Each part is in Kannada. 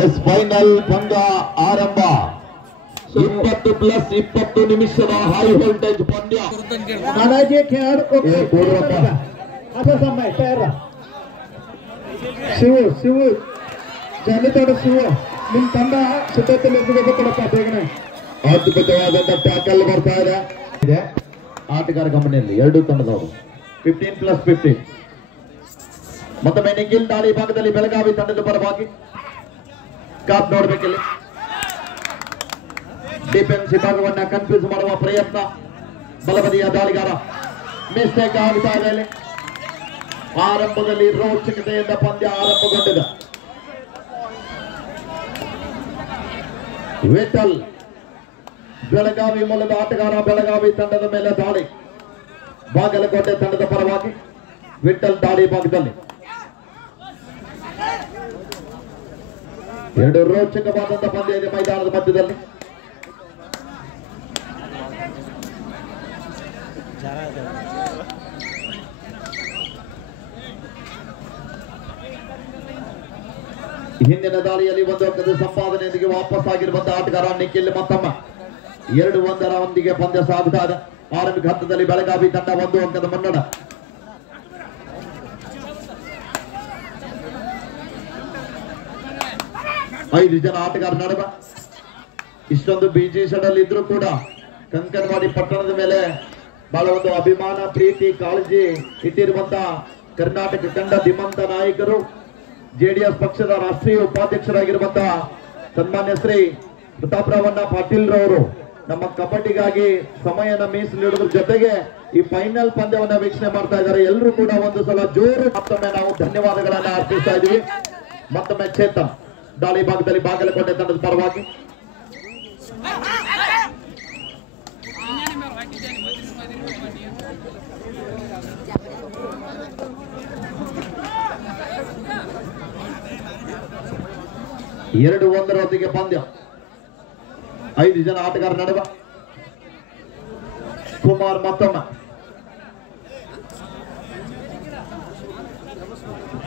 ಎಸ್ ಫೈನಲ್ ಪಂದ್ಯ ಆರಂಭ 20+20 ನಿಮಿಷದ ಹೈ ವೋಲ್ಟೇಜ್ ಪಂದ್ಯ. नानाजी खेळाडू असा समय तयार ಶಿವು ಶಿವು ಜಲ್ಲಿತೋಡ ಶಿವು ನಿಮ್ ತಂಡ ಸಿದ್ಧತೆಯಲ್ಲಿ ಎದುರು ಕೊಡಪ್ಪ ಬೇಗನೆ. ಅದ್ಭುತವಾದಂತ ಟ್ಯಾಕಲ್ ಬರ್ತಾ ಇದೆ ಆಟಗಾರ ಗಮನೆಯಲ್ಲಿ ಎರಡು ತಂಡದವರು 15+15. ಮತ್ತೊಮ್ಮೆ ನಿಖಿಲ್ ದಾಳಿ ಭಾಗದಲ್ಲಿ ಬೆಳಗಾವಿ ತಂಡದ ಪರವಾಗಿ ಕಾಪ್ ನೋಡ್ಬೇಕಿಲ್ಲಿ ಡಿಫೆನ್ಸ್ ವಿಭಾಗವನ್ನ ಕನ್ಫ್ಯೂಸ್ ಮಾಡುವ ಪ್ರಯತ್ನ. ಬಲಬದಿಯ ದಾಳಿಗಾರ ಮಿಸ್ಟೇಕ್ ಆಗ್ತಾ ಇದೆ. ಇಲ್ಲಿ ಆರಂಭದಲ್ಲಿ ರೋಚಕತೆಯಿಂದ ಪಂದ್ಯ ಆರಂಭಗೊಂಡಿದೆ. ವಿಠಲ್ ಬೆಳಗಾವಿ ಮೂಲದ ಆಟಗಾರ ಬೆಳಗಾವಿ ತಂಡದ ಮೇಲೆ ದಾಳಿ. ಬಾಗಲಕೋಟೆ ತಂಡದ ಪರವಾಗಿ ವಿಠಲ್ ದಾಳಿ ಭಾಗದಲ್ಲಿ ಎರಡು ರೋಚಕವಾದಂತಹ ಪಂದ್ಯ ಇದೆ ಮೈದಾನದ ಮಧ್ಯದಲ್ಲಿ. ಹಿಂದಿನ ದಾಳಿಯಲ್ಲಿ ಒಂದು ಅಂಕದ ಸಂಪಾದನೆಯೊಂದಿಗೆ ವಾಪಸ್ ಆಗಿರುವಂತಹ ಆಟಗಾರ ನಿಖಿಲ್ ಮತ್ತಮ್ಮ 2-1 ಪಂದ್ಯ ಸಾಗುತ್ತಾ ಇದೆ. ಆರಂಭಿಕ ಹಂತದಲ್ಲಿ ಬೆಳಗಾವಿ ತಂಡ 1 ಅಂಕದ ಮುನ್ನಡ. ಐದು ಜನ ಆಟಗಾರ ನಡುವೆ ಇಷ್ಟೊಂದು ಬಿಜಿ ಶೆಡ್ಯೂಲ್ ಇದ್ರೂ ಕೂಡ ಕಂಕನವಾಡಿ ಪಟ್ಟಣದ ಮೇಲೆ ಬಹಳ ಒಂದು ಅಭಿಮಾನ ಪ್ರೀತಿ ಕಾಳಜಿ ಇಟ್ಟಿರುವಂತಹ ಕರ್ನಾಟಕ ಕಂಡ ಧೀಮಂತ ನಾಯಕರು ಜೆಡಿಎಸ್ ಪಕ್ಷದ ರಾಷ್ಟ್ರೀಯ ಉಪಾಧ್ಯಕ್ಷರಾಗಿರುವಂತಹ ಸನ್ಮಾನ್ಯ ಶ್ರೀ ಪ್ರತಾಪರಾವಣ್ಣ ಪಾಟೀಲ್ ರವರು ನಮ್ಮ ಕಬಡ್ಡಿಗಾಗಿ ಸಮಯನ ಮೀಸಲಿಡುವುದರ ಜೊತೆಗೆ ಈ ಫೈನಲ್ ಪಂದ್ಯವನ್ನ ವೀಕ್ಷಣೆ ಮಾಡ್ತಾ ಇದ್ದಾರೆ. ಎಲ್ಲರೂ ಕೂಡ ಒಂದು ಸಲ ಜೋರು ಮತ್ತೊಮ್ಮೆ ನಾವು ಧನ್ಯವಾದಗಳನ್ನ ಅರ್ಪಿಸ್ತಾ ಇದ್ದೀವಿ. ಮತ್ತೊಮ್ಮೆ ಚೇತನ್ ದಾಳಿ ಭಾಗದಲ್ಲಿ ಬಾಗಲಕೋಟೆ ತಂಡದ ಪರವಾಗಿ ಎರಡು 1 ಪಂದ್ಯ. 5 ಜನ ಆಟಗಾರ ನಡುವೆ ಕುಮಾರ್ ಮತ್ತೊಮ್ಮೆ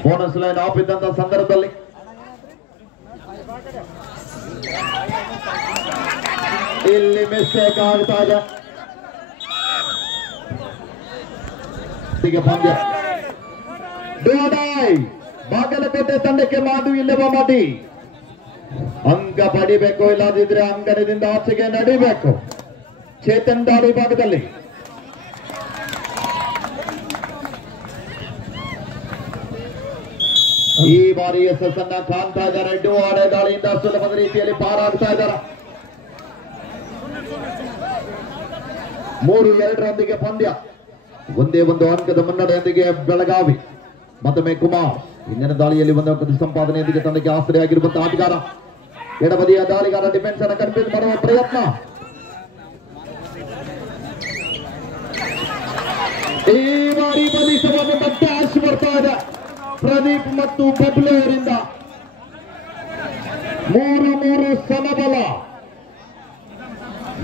ಬೋನಸ್ ಲೈನ್ ಆಫ್ ಇದ್ದಂತ ಸಂದರ್ಭದಲ್ಲಿ ಇಲ್ಲಿ ಮಿಸ್ಟೇಕ್ ಆಗ್ತಾ ಇದೆ. ಪಂದ್ಯ ಬಾಗಲಕೋಟೆ ತಂಡಕ್ಕೆ ಮಾಡು ಇಲ್ಲವ ಮಾಡಿ ಅಂಕ ಪಡಿಬೇಕು, ಇಲ್ಲದಿದ್ರೆ ಅಂಗನದಿಂದ ಆಚೆಗೆ ನಡಿಬೇಕು. ಚೇತನ್ ದಾಳಿ ಭಾಗದಲ್ಲಿ ಈ ಬಾರಿ ಯಶಸ್ಸನ್ನ ಕಾಣ್ತಾ ಇದ್ದಾರೆ. ಡುವಾಡೆ ದಾಳಿಯಿಂದ ಸುಲಭದ ರೀತಿಯಲ್ಲಿ ಪಾರಾಗ್ತಾ ಇದ್ದಾರೆ. 3-2 ಪಂದ್ಯ. ಒಂದೇ ಒಂದು ಅಂಕದ ಮುನ್ನಡೆಯೊಂದಿಗೆ ಬೆಳಗಾವಿ. ಮತ್ತೊಮ್ಮೆ ಕುಮಾರ್ ಹಿಂದಿನ ದಾಳಿಯಲ್ಲಿ 1 ಅಂಕದ ಸಂಪಾದನೆಯೊಂದಿಗೆ ತಂಡಕ್ಕೆ ಆಸರೆಯಾಗಿರುವಂತಹ ಆಟಗಾರ ಎಡಬದಿಯ ದಾಳಿಗಾರ ಡಿಫೆನ್ಸ್ ಅನ್ನು ಕನ್ಫ್ಯೂಸ್ ಮಾಡುವ ಪ್ರಯತ್ನ. ಈ ಬಾರಿ ಬಲಿಷ್ಠವಾದ ಡ್ಯಾಶ್ ಬರ್ತಾ ಇದೆ ಪ್ರದೀಪ್ ಮತ್ತು ಬಬ್ಲು ಅವರಿಂದ. 3-3 ಸಮಬಲ.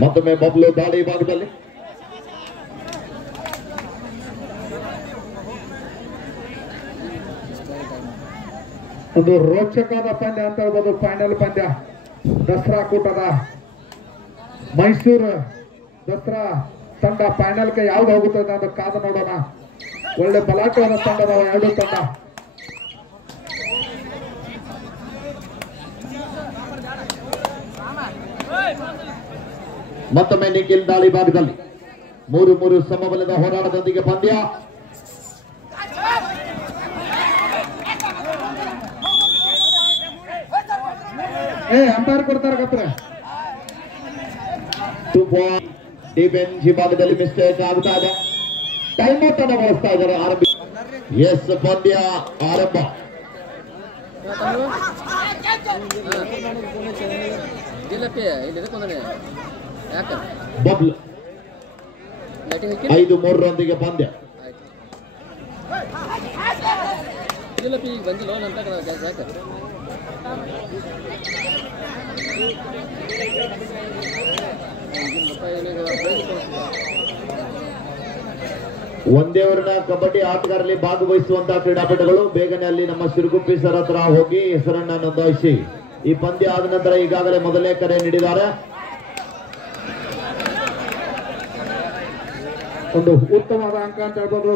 ಮತ್ತೊಮ್ಮೆ ಬಬ್ಲು ದಾಳಿ ಭಾಗದಲ್ಲಿ ಒಂದು ರೋಚಕವಾದ ಪಂದ್ಯ ಅಂತ ಹೇಳ್ಬೋದು. ಫೈನಲ್ ಪಂದ್ಯ ದಸರಾ ಕೂಟದ ಮೈಸೂರು ದಸರಾ ತಂಡ ಫೈನಲ್ಗೆ ಯಾವ್ದು ಹೋಗುತ್ತದೆ ಅಂತ ಕಾದು ನೋಡೋಣ. ಒಳ್ಳೆ ಬಲಾಟವಾದ ತಂಡದ ಎರಡು ತಂಡ. ಮತ್ತೊಮ್ಮೆ ನಿಖಿಲ್ ದಾಳಿ ಭಾಗದಲ್ಲಿ 3-3 ಸಮಬಲದ ಹೋರಾಟದೊಂದಿಗೆ ಪಂದ್ಯ. ಅಂಪೈರ್ ಕೊಡ್ತಾರೆ ಗತ್ರ. ಡಿಫೆನ್ಸ್ ವಿಭಾಗದಲ್ಲಿ ಮಿಸ್ಟೇಕ್ ಆಗ್ತಾ ಇದೆ. ಟೈಮ್ ಔಟ್ ಅನ್ನು ಬಳಸ್ತಾ ಇದ್ದಾರೆ. ಆರಂಭ ಎಸ್ ಪಂದ್ಯ ಆರಂಭ. ಬಬ್ಲು 5-3 ಪಂದ್ಯ. ಒಂದೇ ಊರಿನ ಕಬಡ್ಡಿ ಆಟಗಾರರಲ್ಲಿ ಭಾಗವಹಿಸುವಂತಹ ಕ್ರೀಡಾಪಟುಗಳು ಬೇಗನೆ ಅಲ್ಲಿ ನಮ್ಮ ಸಿರುಗುಪ್ಪಿ ಸರ್ ಹತ್ರ ಹೋಗಿ ಹೆಸರನ್ನ ನೋಂದಾಯಿಸಿ ಈ ಪಂದ್ಯ ಆದ ನಂತರ ಈಗಾಗಲೇ ಮೊದಲನೇ ಕರೆ ನೀಡಿದ್ದಾರೆ. ಒಂದು ಉತ್ತಮವಾದ ಅಂಕ ಅಂತ ಹೇಳ್ಬೋದು.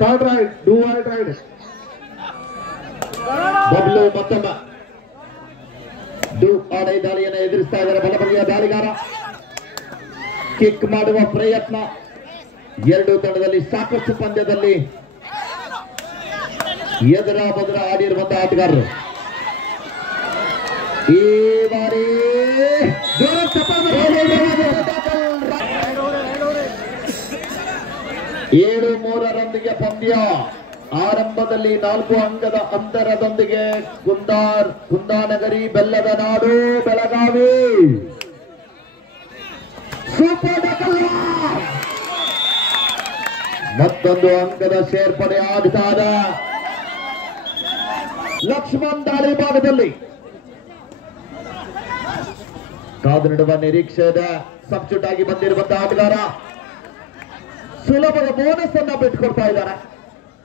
Third raid, do or die raid. Bablu ಮತ್ತೊಮ್ಮೆ ಡೂ ಆಡೈ ದಾಳಿಯನ್ನು ಎದುರಿಸ್ತಾ ಇದ್ದಾರೆ. ಬಲಬದಿಯ ದಾಳಿಗಾರ ಕಿಕ್ ಮಾಡುವ ಪ್ರಯತ್ನ. ಎರಡು ತಂಡದಲ್ಲಿ ಸಾಕಷ್ಟು ಪಂದ್ಯದಲ್ಲಿ ಎದುರ ಬದುರ ಆಡಿರುವಂತಹ ಆಟಗಾರರು. ಈ ಬಾರಿ 7-3 ಪಂದ್ಯ. ಆರಂಭದಲ್ಲಿ 4 ಅಂಕದ ಅಂತರದೊಂದಿಗೆ ಕುಂದಾನಗರಿ ಬೆಲ್ಲದ ನಾಡು ಬೆಳಗಾವಿ ಸೂಪರ್ ಡಕಲ್. ಮತ್ತೊಂದು ಅಂಕದ ಸೇರ್ಪಡೆ ಆಗ್ತಾದ ಲಕ್ಷ್ಮಣ್ ದಾಳಿ ಭಾಗದಲ್ಲಿ ಕಾದು ನೀಡುವ ನಿರೀಕ್ಷೆ ಇದೆ. ಸಬ್ಸ್ಟಿಟ್ಯೂಟ್ ಆಗಿ ಬಂದಿರುವಂತಹ ಆಟಗಾರ ಸುಲಭದ ಬೋನಸ್ ಅನ್ನ ಬಿಟ್ಕೊಡ್ತಾ ಇದ್ದಾರೆ.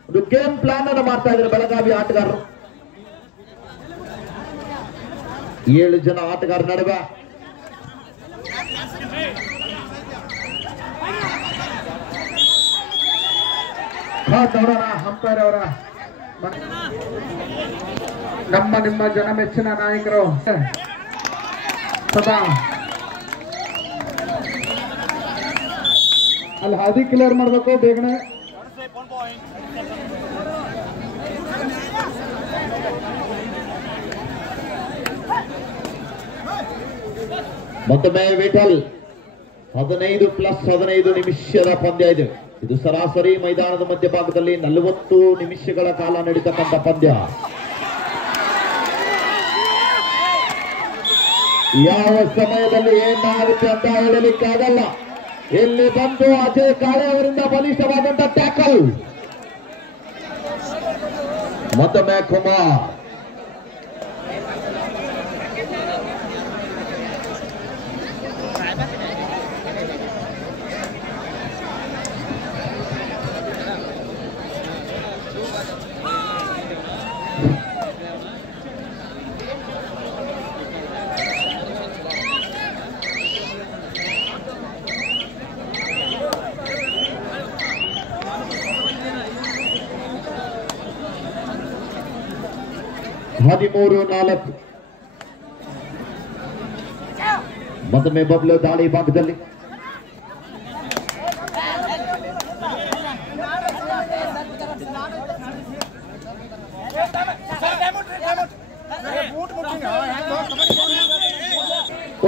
ಒಂದು ಗೇಮ್ ಪ್ಲಾನ್ ಅನ್ನು ಮಾಡ್ತಾ ಇದ್ದಾರೆ ಬೆಳಗಾವಿ ಆಟಗಾರರು. 7 ಜನ ಆಟಗಾರ ನಡುವೆ ನೋಡೋಣ ಅಂಪೈರ್ ಅವರ ನಿಮ್ಮ ಜನ ಮೆಚ್ಚಿನ ನಾಯಕರು ಸದಾ ಅಲ್ಲಿ ಹಾದಿ ಕ್ಲಿಯರ್ ಮಾಡಬೇಕು ಬೇಗನೆ. ಮತ್ತೊಮ್ಮೆ ವಿಠಲ್ 15+15 ನಿಮಿಷದ ಪಂದ್ಯ ಇದೆ. ಇದು ಸರಾಸರಿ ಮೈದಾನದ ಮಧ್ಯಭಾಗದಲ್ಲಿ 40 ನಿಮಿಷಗಳ ಕಾಲ ನಡೀತಕ್ಕಂಥ ಪಂದ್ಯ. ಯಾವ ಸಮಯದಲ್ಲಿ ಏನಾಗುತ್ತೆ ಅಂತ ಹೇಳಲಿಕ್ಕಾಗಲ್ಲ. ಇಲ್ಲಿ ಬಂದು ಅಜಯ್ ಕಾಳೆ ಅವರಿಂದ ಬಲಿಷ್ಠವಾದಂತಹ ಟ್ಯಾಕಲ್. ಮತ್ತೊಮ್ಮೆ ಕುಮಾರ್ ಹದಿಮೂರು 4. ಮತ್ತೊಮ್ಮೆ ಬಬ್ಲು ದಾಳಿ ಭಾಗದಲ್ಲಿ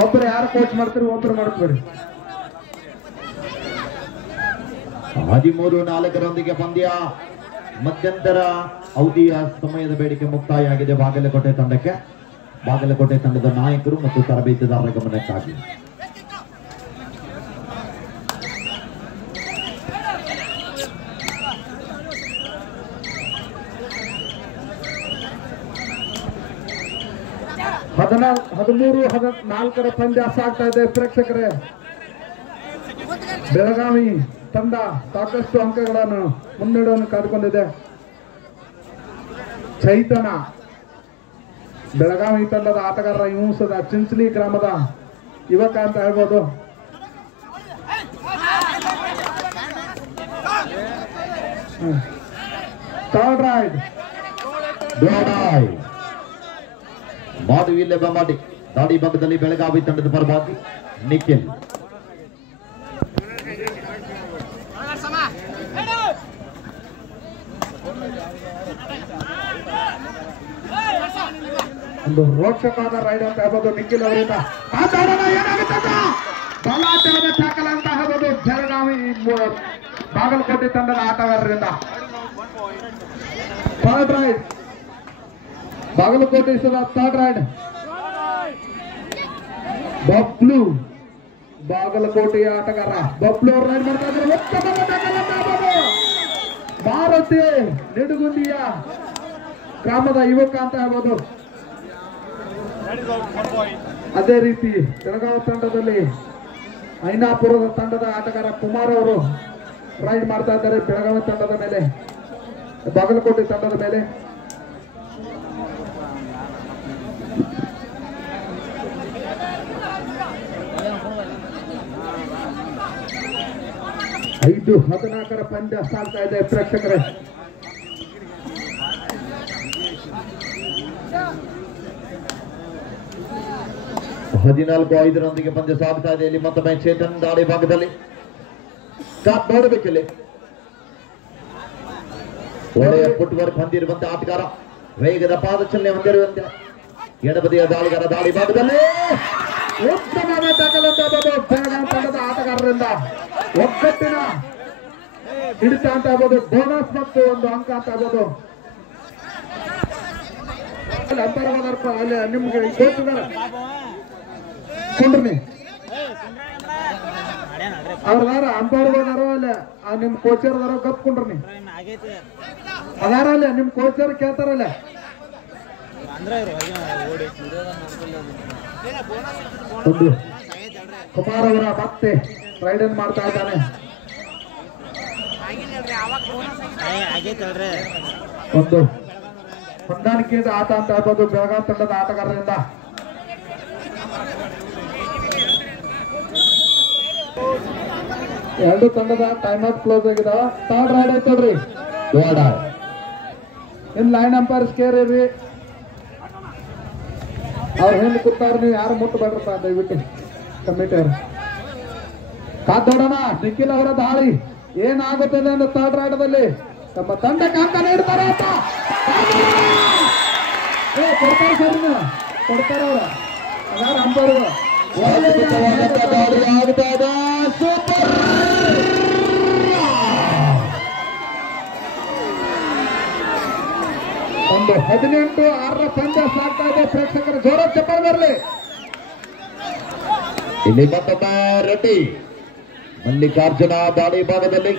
ಒಬ್ರು ಯಾರು ಕೋಚ್ ಮಾಡ್ತೀರಿ, ಒಬ್ರು ಮಾಡ್ತೀರಿ. 13-4 ಪಂದ್ಯ. ಮಧ್ಯಂತರ ಅವಧಿಯ ಸಮಯದ ಬೇಡಿಕೆ ಮುಕ್ತಾಯ ಆಗಿದೆ ಬಾಗಲಕೋಟೆ ತಂಡಕ್ಕೆ. ಬಾಗಲಕೋಟೆ ತಂಡದ ನಾಯಕರು ಮತ್ತು ತರಬೇತುದಾರರ ಗಮನಕ್ಕಾಗಿ ಹದಿಮೂರು 14 ಪಂದ್ಯ ಸಾಗ್ತಾ ಇದೆ ಪ್ರೇಕ್ಷಕರೇ. ಬೆಳಗಾವಿ ತಂಡ ಸಾಕಷ್ಟು ಅಂಕಗಳನ್ನು ಮುನ್ನಡೆಯನ್ನು ಕಾದುಕೊಂಡಿದೆ. ಚೈತನ್ಯ ಬೆಳಗಾವಿ ತಂಡದ ಆಟಗಾರರ ಹಿಂಸದ ಚಿಂಚಲಿ ಗ್ರಾಮದ ಯುವಕ ಅಂತ ಹೇಳ್ಬೋದು. ಥರ್ಡ್ ರೈಡ್ ಮಾಧುವಿಲ್ಲೆ ಬಮಾಡಿ ದಾಡಿ ಭಾಗದಲ್ಲಿ ಬೆಳಗಾವಿ ತಂಡದ ಪರವಾಗಿ ನಿಖಿಲ್. ಒಂದು ರೋಚಕವಾದ ರೈಡ್ ಅಂತ ಹೇಳ್ಬೋದು ನಿಖಿಲ್ ಅವರಿಂದ. ಬಲಾಟವಾದ ಟ್ಯಾಕಲ್ ಅಂತ ಹೇಳ್ಬೋದು ಬೆಳಗಾವಿ ಬಾಗಲಕೋಟೆ ತಂಡದ ಆಟಗಾರರಿಂದ. Third raid Bagalkot third raid. Bablu ಬಾಗಲಕೋಟೆಯ ಆಟಗಾರ ಬಬ್ಲು ಅವರು ರೈಡ್ ಮಾಡ್ತಾ ಇದ್ದಾರೆ. ಭಾರತಿ ನಿಡುಗುಂದಿಯ ಗ್ರಾಮದ ಯುವಕ ಅಂತ ಹೇಳ್ಬೋದು. ಅದೇ ರೀತಿ ಬೆಳಗಾವಿ ತಂಡದಲ್ಲಿ ಐನಾಪುರದ ತಂಡದ ಆಟಗಾರ ಕುಮಾರ್ ಅವರು ರೈಡ್ ಮಾಡ್ತಾ ಇದ್ದಾರೆ ಬೆಳಗಾವಿ ತಂಡದ ಮೇಲೆ, ಬಾಗಲಕೋಟೆ ತಂಡದ ಮೇಲೆ. 5-14 ಪಂದ್ಯ ಸಾಗ್ತಾ ಇದೆ ಪ್ರೇಕ್ಷಕರೇ. ಹದಿನಾಲ್ಕು 5 ಪಂದ್ಯ ಸಾಗ್ತಾ ಇದೆ. ಇಲ್ಲಿ ಮತ್ತೊಮ್ಮೆ ಚೇತನ್ ದಾಳಿ ಭಾಗದಲ್ಲಿ ಸ್ಟಾಪ್ ನೋಡಬೇಕಿಲ್ಲಿ. ಒಳ್ಳೆಯ ಫುಟ್ ವರ್ಕ್ ಹೊಂದಿರುವಂತಹ ಆಟಗಾರ, ವೇಗದ ಪಾದಚಲನೆ ಹೊಂದಿರುವಂತೆ ಎಡಬದಿಯ ದಾಳಿಗಾರ ದಾಳಿ ಭಾಗದಲ್ಲಿ ಉತ್ತಮವಾದ ಟ್ಯಾಕಲ್ ಅಂತ ಆಗ್ಬೋದು ಬೆಳಗಾವಿ ತಂಡದ ಆಟಗಾರರಿಂದ. ಒಗ್ಗಟ್ಟಿನ ಹಿಡಿತ ಅಂತ ಆಗ್ಬೋದು, ಬೋನಸ್ ಮತ್ತು ಒಂದು ಅಂಕ ಅಂತ ಆಗ್ಬೋದು. ಅಲ್ಲಿ ನಿಮ್ಗೆ ಗೊತ್ತಿದ್ದಾರೆ ಕೊಂಡ್ರಿ ಅವ್ರದಾರ ಅಂಪೈರ್ ಅದಾರ ಅಲ್ಲ, ನಿಮ್ ಕೋಚರ್ ಅದಾರ ಗಪ್ಕೊಂಡ್ರಿ ಅದಾರ ಅಲ್ಲ, ನಿಮ್ ಕೋಚರ್ ಕೇಳ್ತಾರಲ್ಲ. ಒಂದು ಕುಮಾರ್ ಅವರ ಮತ್ತೆ ರೈಡನ್ ಮಾಡ್ತಾ ಇದ್ದಾನೆ. ಒಂದು ಹೊಂದಾಣಿಕೆಯಿಂದ ಆಟ ಅಂತ ಆಗ್ಬೋದು ಬೆಳಗಾವಿ ತಂಡದ ಆಟಗಾರರಿಂದ. ಎರಡು ತಂಡದ ಟೈಮ್ ಔಟ್ ಕ್ಲೋಸ್ ಆಗಿದಾವ. ಥರ್ಡ್ ರೈಡ್ ಐತಲ್ರಿ, ಇನ್ ಲೈನ್ ಅಂಪೈರ್ ಸ್ಕೇರ್ ಇರ್ರಿ. ಅವ್ರ ಹಿಂದೆ ಕೂತಾರ, ನೀವು ಯಾರು ಮುಟ್ಟಬೇಡ್ರಪ್ಪ ದಯವಿಟ್ಟು ಕಮಿಟಿಯವ್ರು. ಕಾದೋಡೋಣ ನಿಖಿಲ್ ಅವರ ದಾಳಿ ಏನಾಗುತ್ತದೆ ಅಂದ್ರೆ ಥರ್ಡ್ ರೈಡದಲ್ಲಿ ತಮ್ಮ ತಂಡಕ್ಕೆ ಅಂಕ ನೀಡ್ತಾರೆ ಅಂತ ಕೊಡ್ತಾರೆ ಸರ್, ಕೊಡ್ತಾರೆ ಅವ್ರ ಅದಾರ ಅಂಪೈರ್. ಒಂದು 18-6 ಪಂದ್ಯ ಸಾಗ್ತಾ ಇದೆ ಪ್ರೇಕ್ಷಕರು. ಜೋರ ಚಪ್ಪಲ್ ಬರಲಿ. ಇಲ್ಲಿ ಮತ್ತೊಮ್ಮೆ ರೆಡ್ಡಿ ಮಲ್ಲಿಕಾರ್ಜುನ ದಾಳಿ ಭಾಗದಲ್ಲಿ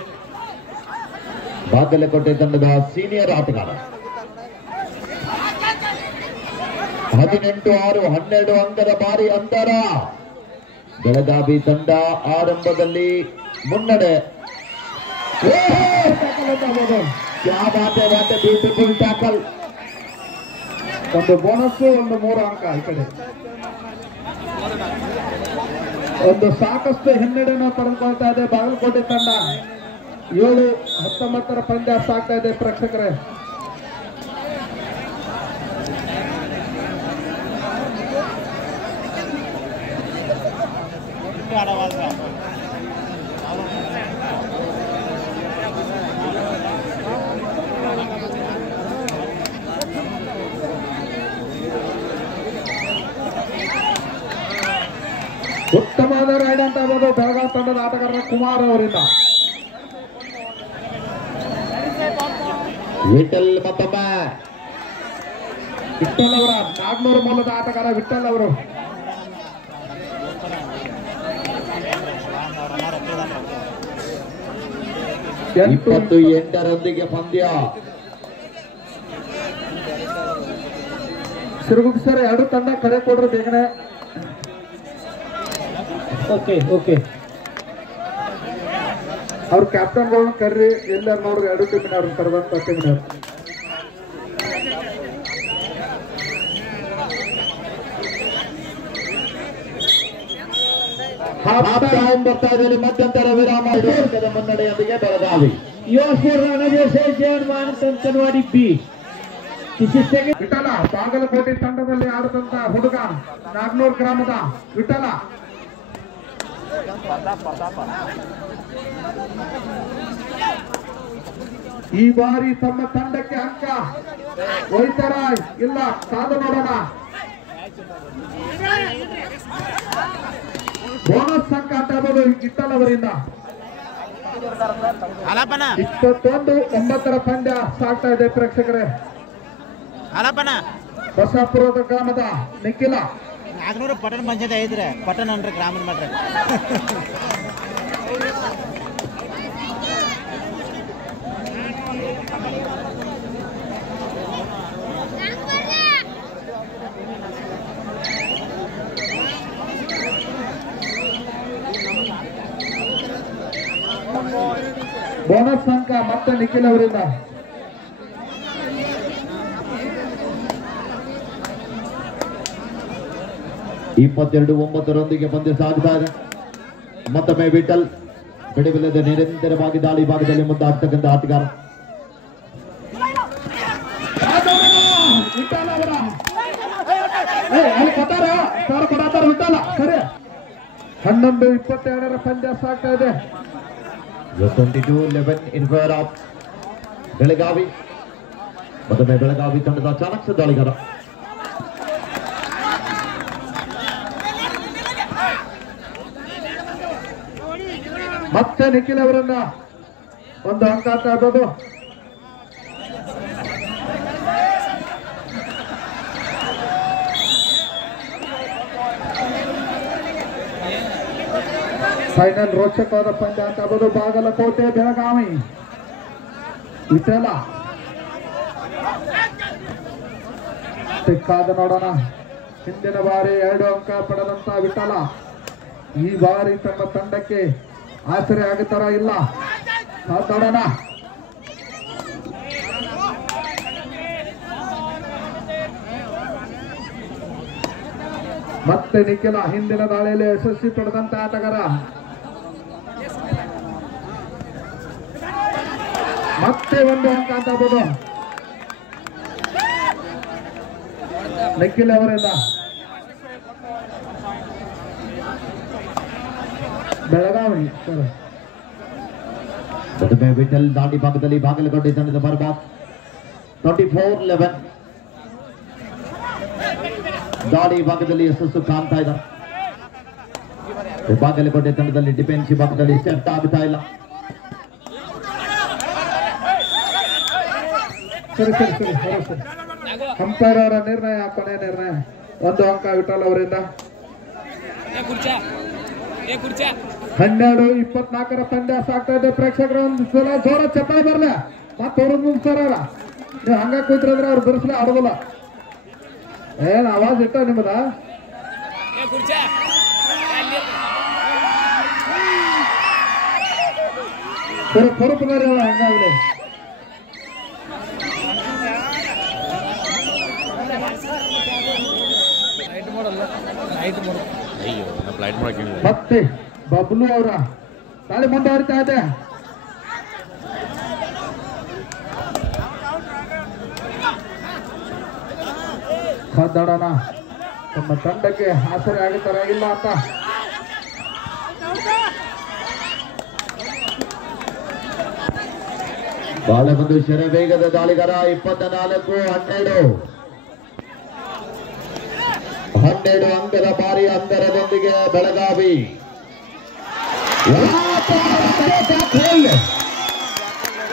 ಬಾಗಲಕೋಟೆ ತಂಡದ ಸೀನಿಯರ್ ಆಟಗಾರ. 18-6 12 ಅಂಕದ ಭಾರಿ ಅಂತರ. ಬೆಳಗಾವಿ ತಂಡ ಆರಂಭದಲ್ಲಿ ಮುನ್ನಡೆ. Beautiful tackle. ಒಂದು ಬೋನಸ್, ಒಂದು 3 ಅಂಕ ಈ ಕಡೆ. ಒಂದು ಸಾಕಷ್ಟು ಹಿನ್ನಡೆಯನ್ನು ಪಡೆದುಕೊಳ್ತಾ ಇದೆ ಬಾಗಲಕೋಟೆ ತಂಡ. 7-19 ಪಂದ್ಯ ಸಾಗ್ತಾ ಇದೆ ಪ್ರೇಕ್ಷಕರೇ. ಉತ್ತಮವಾದ ರೈಡ್ ಅಂತ ಆಗ್ಬೋದು ಬೆಳಗಾವಿ ತಂಡದ ಆಟಗಾರ ಕುಮಾರ್ ಅವರಿಂದ. ವಿಠಲ್ ಮತ್ತೊಮ್ಮೆ ವಿಠಲ್ ಅವರ ನಾಗ್ನೂರು ಮೂಲದ ಆಟಗಾರ ವಿಠಲ್ ಅವರು. 28 ಪಂದ್ಯ. ಸಿರುಗುಪ್ಪ ಸರ್, ಎರಡು ತಂಡ ಕರೆ ಕೊಡ್ರಿ ಬೇಗನೆ. ಓಕೆ ಅವ್ರ ಕ್ಯಾಪ್ಟನ್ಗಳನ್ನ ಕರ್ರಿ. ಎಲ್ಲರೂ ನೋಡ್ರಿ, ಎರಡು ಟೀಮಿನವ್ರು ಕರೆದಂತ ಟೀಮಿನವ್ರು. ಬರ್ತಾ ಇದೆ. ಮಧ್ಯಂತರ ವಿರಾಮ. ಮುನ್ನಡೆಯೊಂದಿಗೆ ಬೆಳಗಾವಿ ವಿಠಲ ಬಾಗಲಕೋಟೆ ತಂಡದಲ್ಲಿ ಆಡದಂತ ಹುಡುಗ, ನಾಗ್ನೂರ್ ಗ್ರಾಮದ ವಿಠಲ. ಈ ಬಾರಿ ತಮ್ಮ ತಂಡಕ್ಕೆ ಅಂಕ ಒಯ್ತಾರ ಇಲ್ಲ ಕಾದು ನೋಡೋಣ. ಬೋನಸ್ ಅಂಕ ಅಂತ ಆಗ್ಬೋದು ವಿಠಲ್ ಅವರಿಂದ. 21-9 ಪಂದ್ಯ ಸಾಗ್ತಾ ಇದೆ ಪ್ರೇಕ್ಷಕರೇ. ಬಸಾಪುರದ ಗ್ರಾಮದ ನಿಖಿಲ. ನಾಗ್ನೂರು ಪಟ್ಟಣ ಪಂಚಾಯತ್ ಐತ್ರಿ, ಪಟ್ಟಣ ಅಂದ್ರೆ ಗ್ರಾಮೀಣ ಮಾತ್ರ. ಬೋನಸ್ ಅಂಕ ಮತ್ತೆ ನಿಖಿಲ್ ಅವರಿಂದ. (22-9) ಪಂದ್ಯ ಸಾಗ್ತಾ ಇದೆ. ಮತ್ತೊಮ್ಮೆ ವಿಠಲ್ ಬಿಡುವಿಲ್ಲದೆ ನಿರಂತರವಾಗಿ ದಾಳಿ ಭಾಗದಲ್ಲಿ ಮುದ್ದಾಡ್ತಕ್ಕಂಥ ಆಟಗಾರ. ವಿಠಲ ಸರಿ 11-22 ಪಂದ್ಯ ಸಾಗ್ತಾ ಇದೆ. 22-11 in favor of ಬೆಳಗಾವಿ. ಮತ್ತೊಮ್ಮೆ ಬೆಳಗಾವಿ ತಂಡದ ಚಾಣಕ್ಯ ದಾಳಿಗಾರ. ಮತ್ತೆ ನಿಖಿಲ್ ಅವರನ್ನ ಒಂದು ಅಂಕ ಅಂತ ಆಗ್ಬೋದು. ಫೈನಲ್ ರೋಚಕವಾದ ಪಂದ್ಯ ಅಂತ ಆಗ್ಬೋದು. ಬಾಗಲಕೋಟೆ ಬೆಳಗಾವಿ. ವಿಠಲ ಸಿಕ್ಕಾದ ನೋಡೋಣ. ಹಿಂದಿನ ಬಾರಿ 2 ಅಂಕ ಪಡೆದಂತ ವಿಠಲ ಈ ಬಾರಿ ತಮ್ಮ ತಂಡಕ್ಕೆ ಆಸರೆ ಆಗುತ್ತಾರ ಇಲ್ಲ ನೋಡೋಣ. ಮತ್ತೆ ನಿಖಿಲ ಹಿಂದಿನ ದಾಳಿಯಲ್ಲಿ ಯಶಸ್ವಿ ಪಡೆದಂತ ಆಟಗಾರ. ಮತ್ತೆ 1 ಅಂಕ ಅಂತ ಆಗ್ಬೋದು ನಿಖಿಲ್ ಅವರಿಂದ. ಬೆಳಗಾವಿ ಸರ್ ಮತ್ತೊಮ್ಮೆ ವಿಠಲ್ ದಾಂಡಿ ಭಾಗದಲ್ಲಿ ಬಾಗಲಕೋಟೆ ತಂಡದ ಬರ್ಬಾದ್. 24-11 ದಾಳಿ ಭಾಗದಲ್ಲಿ ಯಶಸ್ಸು ಕಾಣ್ತಾ ಇದ್ದಾರೆ. ಬಾಗಲಕೋಟೆ ತಂಡದಲ್ಲಿ ಡಿಫೆನ್ಸಿವ್ ಭಾಗದಲ್ಲಿ ಸೆಟ್ ಆಗ್ತಾ ಇಲ್ಲ. ಸರಿ ಸರಿ ಸರಿ ಸರಿ ಸರಿ ಅಂಪೈರ್ ಅವರ ನಿರ್ಣಯ, ಕೊನೆ ನಿರ್ಣಯ. 1 ಅಂಕ ವಿಠಲ್ ಅವರಿಂದ. 12-24 ಪಂದ್ಯ ಸಾಗ್ತಾ ಇದೆ. ಪ್ರೇಕ್ಷಕರು ಒಂದು ಸಲ ಜೋರ ಚಪ್ಪಾಳೆ ಬರ್ಲ ಮತ್ತೆ ಅವ್ರ ಮುಗಿಸ್ತಾರ. ನೀವು ಹಂಗ ಕೂತ್ರಂದ್ರೆ ಅವ್ರು ಬಿಡಿಸ್ಲೇ ಆಡೋದಿಲ್ಲ. ಏನ್ ಆವಾಜ್ ಇಟ್ಟ ನಿಮ್ಮದ? ಸ್ವರೂಪದಾರಿ ಹಂಗಾಗ್ಲಿ. ಮತ್ತೆ ಬಬ್ಲು ಅವರ ದಾಳಿ ಮುಂದುವರಿತಾ ಇದೆ. ಕಾದಾಡೋಣ ತಮ್ಮ ತಂಡಕ್ಕೆ ಆಸರೆ ಆಗುತ್ತಾರ ಇಲ್ಲ ಅಂತ. ಬಹಳ ಒಂದು ಶರವೇಗದ ದಾಳಿಗಾರ. 24-12 ಅಂಕದ ಭಾರಿ ಅಂತರದೊಂದಿಗೆ ಬೆಳಗಾವಿ.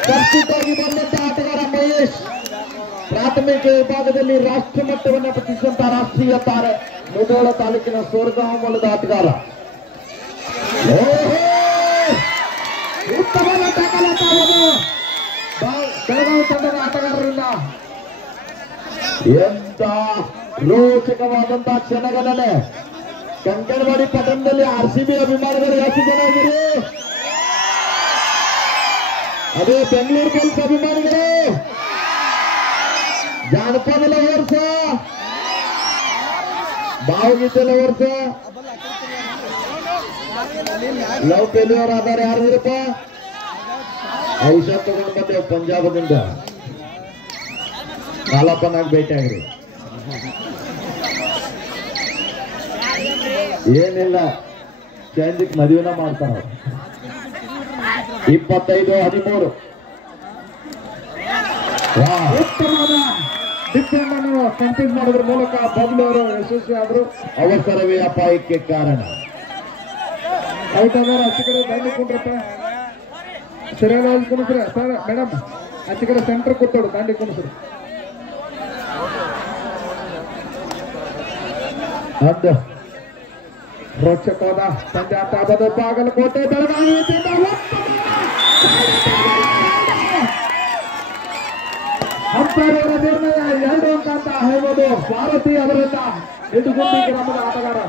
ಪ್ರಸ್ತುತವಾಗಿ ಬಂದಂತ ಆಟಗಾರ ಮಹೇಶ್ ಪ್ರಾಥಮಿಕ ವಿಭಾಗದಲ್ಲಿ ರಾಷ್ಟ್ರ ಮಟ್ಟವನ್ನು ಪ್ರತಿಸಿದಂತಹ ರಾಷ್ಟ್ರೀಯ ತಾರೆ. ಮುಧೋಳ ತಾಲೂಕಿನ ಸೋರಗಾಂವ್ ಮೂಲದ ಆಟಗಾರ. ಉತ್ತಮ ಬೆಳಗಾವಿ ತಂಡದ ಆಟಗಾರರಿಂದ ಎಂತ ರೋಚಕವಾದಂತಹ ಕ್ಷಣಗಳನ್ನೇ. ಕಂಕಣವಾಡಿ ಪಟ್ಟಣದಲ್ಲಿ RCB ಅಭಿಮಾನಿಗಳು ಎಷ್ಟು ಜನ ಇದ್ದೀರಿ? ಅದೇ ಬೆಂಗಳೂರು ಬುಲ್ಸ್ ಅಭಿಮಾನಿಗಳು ಜಾನಪದ ಲವರ್ಸ, ಭಾವಗೀತೆ ಲವರ್ಸ, ಲವ್ ಫೇಲ್ಯೂರ್ ಆಧಾರ ಯಾರಿರಪ್ಪ? ಔಷಧ ತಗೊಂಡು ಬಂದೇವು ಪಂಜಾಬದಿಂದ. ಕಾಲಪ್ಪನಾಗಿ ಭೇಟಿ ಆಗ್ರಿ. ಏನಿಲ್ಲ, ಚೇಂಜಿಕ್ ಮದುವೆನ ಮಾಡ್ತಾರ. 25-13 ಉತ್ತಮವಾದ ಡಿಫೆಂಡ್ ಅನ್ನು ಕಂಪ್ಲೀಟ್ ಮಾಡೋದ್ರ ಮೂಲಕ ಬಬ್ಲು ಅವರು ಯಶಸ್ವಿ ಆದರು. ಅವಸರವೇ ಅಪಾಯಕ್ಕೆ ಕಾರಣ. ಔಟ್ ಆದವರು ಆಚೆ ಕಡೆ ದಂಡಿ ಕುಂಡ್ರಪ್ಪ. ಸರಿಯಾಗಿ ಕುಣಿಸ್ರಿ ಸರ್ ಮೇಡಮ್. ಆಚೆ ಕಡೆ ಸೆಂಟರ್ ಕೂತೋಡು, ದಂಡಿ ಕುಣಿಸ್ರಿ. ಒಂದು ರೋಚಕವಾದ ಪಂದ್ಯ ಅಂತ ಆಗೋದು. ಬಾಗಲಕೋಟೆ ಬೆಳಗಾವಿ ಅಂಪೈರ್ ಅವರ ನಿರ್ಣಯ 2 ಅಂಕ ಅಂತ ಹೇಳ್ಬೋದು. ಭಾರತಿ ಅವರಿಂದ ಇಡುಗುಂಡಿ ಗ್ರಾಮದ ಆಟಗಾರ.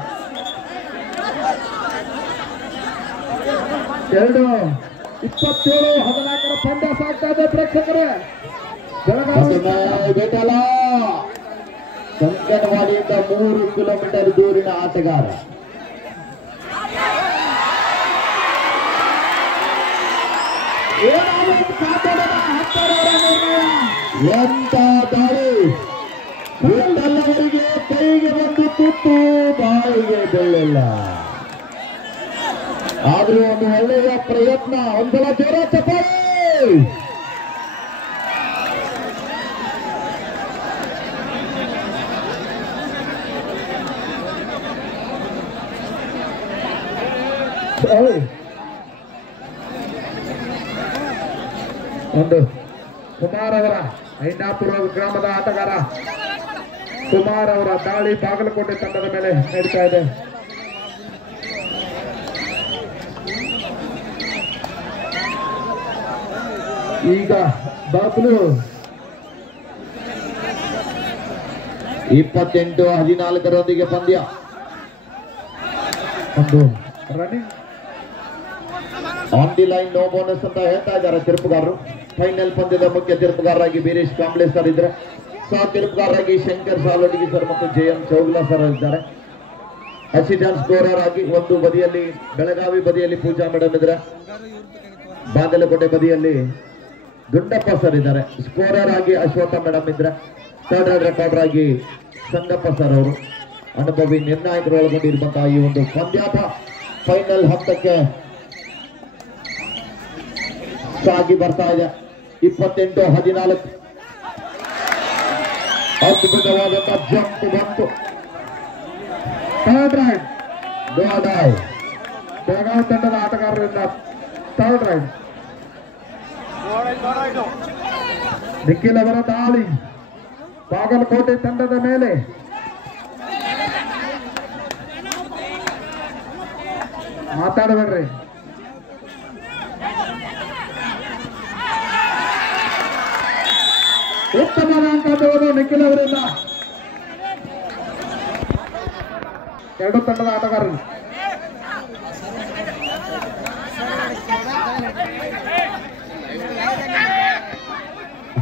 2-27-14 ಪಂದ್ಯ ಸಾಗ್ತಾ ಇದೆ. ಪ್ರೇಕ್ಷಕರೇ ಬೆಳಗಾವಿ ಬೇಟಲ್ಲ ಕಂಕನವಾಡಿಯಿಂದ 3 ಕಿಲೋಮೀಟರ್ ದೂರಿನ ಆಟಗಾರ. ಏನಾದರೂ ಕಾತೋಡನ ಹತ್ತರವರ ನಿರ್ಣಯ. ಎಂತ ದಾಳಿ, ಎಲ್ಲವರಿಗೆ ಕೈಗೆ ಬಂದು ತುತ್ತು ಬಾಯಿಗೆ ಬೆಳ್ಳಿಲ್ಲ. ಆದ್ರೂ ಒಂದು ಒಳ್ಳೆಯ ಪ್ರಯತ್ನ, ಒಂದ್ಸಲ ಜೋರ ಚಪ್ಪಾಳೆ. ಒಂದು ಕುಮಾರ್ ಅವರ ಐನಾಪುರ ಗ್ರಾಮದ ಆಟಗಾರ ಕುಮಾರ್ ಅವರ ದಾಳಿ ಬಾಗಲಕೋಟೆ ತಂಡದ ಮೇಲೆ ನಡೀತಾ ಇದೆ. ಈಗ ಬಾಗ್ಲು 28-14 ಪಂದ್ಯ. ಒಂದು running on the line, no bonus ಅಂತ ಹೇಳ್ತಾ ಇದ್ದಾರೆ ತೀರ್ಪುಗಾರರು. ಫೈನಲ್ ಪಂದ್ಯದ ಮುಖ್ಯ ತೀರ್ಪುಗಾರರಾಗಿ ಬೀರೇಶ್ ಕಾಂಬ್ಳೆ ಸರ್ ಇದ್ರೆ, ಸಹ ತೀರ್ಪುಗಾರರಾಗಿ ಶಂಕರ್ ಸಾಲೋಟಿಗಿ ಸರ್ ಮತ್ತು JM ಚೌಗ್ಲಾ ಸರ್ ಇದ್ದಾರೆ. ಅಸಿಸ್ಟೆಂಟ್ ಸ್ಕೋರರ್ ಆಗಿ ಒಂದು ಬದಿಯಲ್ಲಿ ಬೆಳಗಾವಿ ಬದಿಯಲ್ಲಿ ಪೂಜಾ ಮೇಡಮ್ ಇದ್ರೆ, ಬಾಗಲಕೋಟೆ ಬದಿಯಲ್ಲಿ ಗುಂಡಪ್ಪ ಸರ್ ಇದ್ದಾರೆ. ಸ್ಕೋರರ್ ಆಗಿ ಅಶ್ವಥ ಮೇಡಮ್ ಇದ್ರೆ, ಥರ್ಡ್ ರೈಡ್ ರೆಕಾರ್ಡರ್ ಆಗಿ ಸಂಗಪ್ಪ ಸರ್ ಅವರು ಅನುಭವಿ ನಿರ್ಣಾಯಕರು ಒಳಗೊಂಡಿರುವಂತಹ ಈ ಒಂದು ಪಂದ್ಯಾಟ ಫೈನಲ್ ಹಂತಕ್ಕೆ ಸಾಗಿ ಬರ್ತಾ ಇದೆ. 28-14 ಅದ್ಭುತವಾದಂತಹ ಜಂಪ್ ಬಂತು. ಥರ್ಡ್ ರೈಡ್ ಗೋಡಾಯ್ ಬೆಳಗಾವಿ ತಂಡದ ಆಟಗಾರರಿಂದ ಥರ್ಡ್ ರೈಡ್. ನಿಖಿಲ್ ಅವರ ದಾಳಿ ಬಾಗಲಕೋಟೆ ತಂಡದ ಮೇಲೆ. ಮಾತಾಡಬೇಡ್ರಿ. ಉತ್ತಮ ಅಂಕವನ್ನು ನಿಖಿಲ್ ಅವರಿಂದ ಎರಡು ತಂಡದ ಆಟಗಾರರು.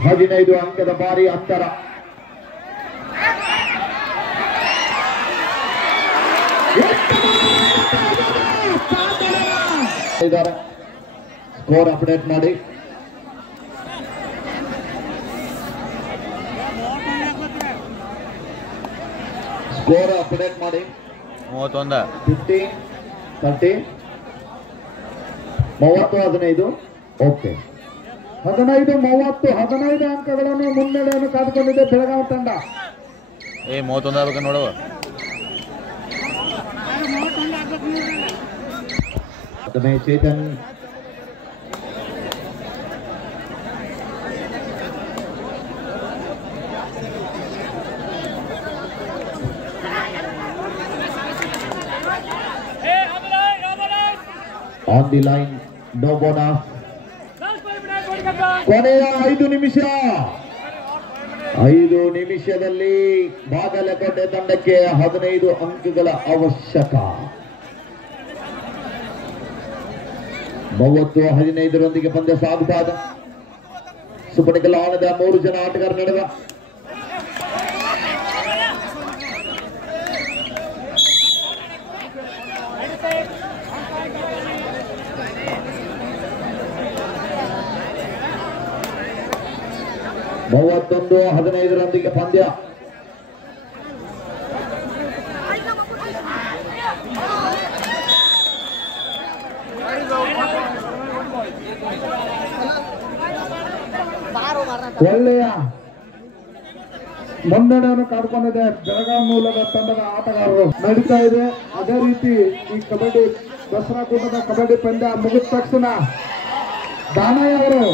ಹದಿನೈದು ಅಂಕದ ಭಾರಿ ಅಂತರ. ಸ್ಕೋರ್ ಅಪ್ಡೇಟ್ ಮಾಡಿ. ಸ್ಕೋರ್ ಅಪ್ಡೇಟ್ ಮಾಡಿ. 31 15 30 15 ಓಕೆ. 15 ಅಂಕಗಳನ್ನು ಮುನ್ನಡೆಯನ್ನು ಕಾದುಕೊಂಡಿದೆ ಬೆಳಗಾವಿ ತಂಡ. 31 ಆಗ್ಬೇಕು ನೋಡುವ. Chetan on the line, no bonus. ಕೊನೆಯ 5 ನಿಮಿಷ. 5 ನಿಮಿಷದಲ್ಲಿ ಬಾಗಲಕೋಟೆ ತಂಡಕ್ಕೆ 15 ಅಂಕಗಳ ಅವಶ್ಯಕ. 30-15 ಪಂದ್ಯ ಸಾಗುತ್ತಾ ಇದೆ. ಸುಪಣಿಕಲ್ ಆಣದ 3 ಜನ ಆಟಗಾರ ನಡುವೆ ಮೂವತ್ತೊಂದು 15 ಪಂದ್ಯ. ಒಳ್ಳೆಯ ಮುನ್ನಡೆಯನ್ನು ಕಾಡ್ಕೊಂಡಿದೆ ಬೆಳಗಾವಿ ಮೂಲದ ತಂಡದ ಆಟಗಾರರು. ನಡೀತಾ ಇದೆ. ಅದೇ ರೀತಿ ಈ ಕಬಡ್ಡಿ ದಸರಾ ಕೂಟದ ಕಬಡ್ಡಿ ಪಂದ್ಯ ಮುಗಿದ ತಕ್ಷಣ ದಾನಯ್ಯ ಅವರು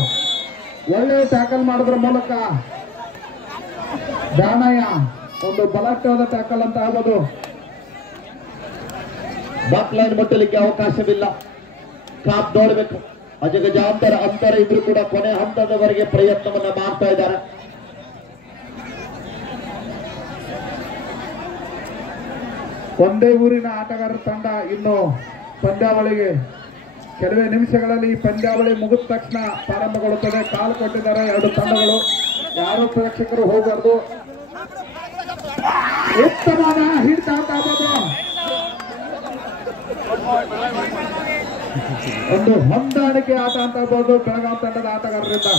ಒಳ್ಳೆಯ ಟ್ಯಾಕಲ್ ಮಾಡೋದ್ರ ಮೂಲಕ ದಾನಯ್ಯ ಒಂದು ಬಲಾಢ್ಯವಾದ ಟ್ಯಾಕಲ್ ಅಂತ ಆಗ್ಬೋದು. ಬಾಕ್ ಲೈನ್ ಮುಟ್ಟಲಿಕ್ಕೆ ಅವಕಾಶವಿಲ್ಲ. ಕಾಪ್ ನೋಡಬೇಕು. ಅಜಗಜಾಂತರ ಅಂತರ ಇದ್ರು ಕೂಡ ಕೊನೆ ಹಂತದವರೆಗೆ ಪ್ರಯತ್ನವನ್ನ ಮಾಡ್ತಾ ಇದ್ದಾರೆ. ಒಂದೇ ಊರಿನ ಆಟಗಾರರ ತಂಡ ಇನ್ನು ಪಂದ್ಯಾವಳಿಗೆ ಕೆಲವೇ ನಿಮಿಷಗಳಲ್ಲಿ ಈ ಪಂದ್ಯಾವಳಿ ಮುಗಿದ ತಕ್ಷಣ ಪ್ರಾರಂಭಗೊಳ್ಳುತ್ತದೆ. ಕಾಲು ಕೊಟ್ಟಿದ್ದಾರೆ ಎರಡು ತಂಡಗಳು. ಯಾರು ಪ್ರೇಕ್ಷಕರು ಹೋಗಬಾರ್ದು. ಉತ್ತಮವಾದ ಹಿಟ್ ಆಗ್ತಾ ಒಂದು ಹೊಂದಾಣಿಕೆ ಆಟ ಅಂತ ಹೇಳ್ಬೋದು ಬೆಳಗಾವಿ ತಂಡದ ಆಟಗಾರರಿಂದ.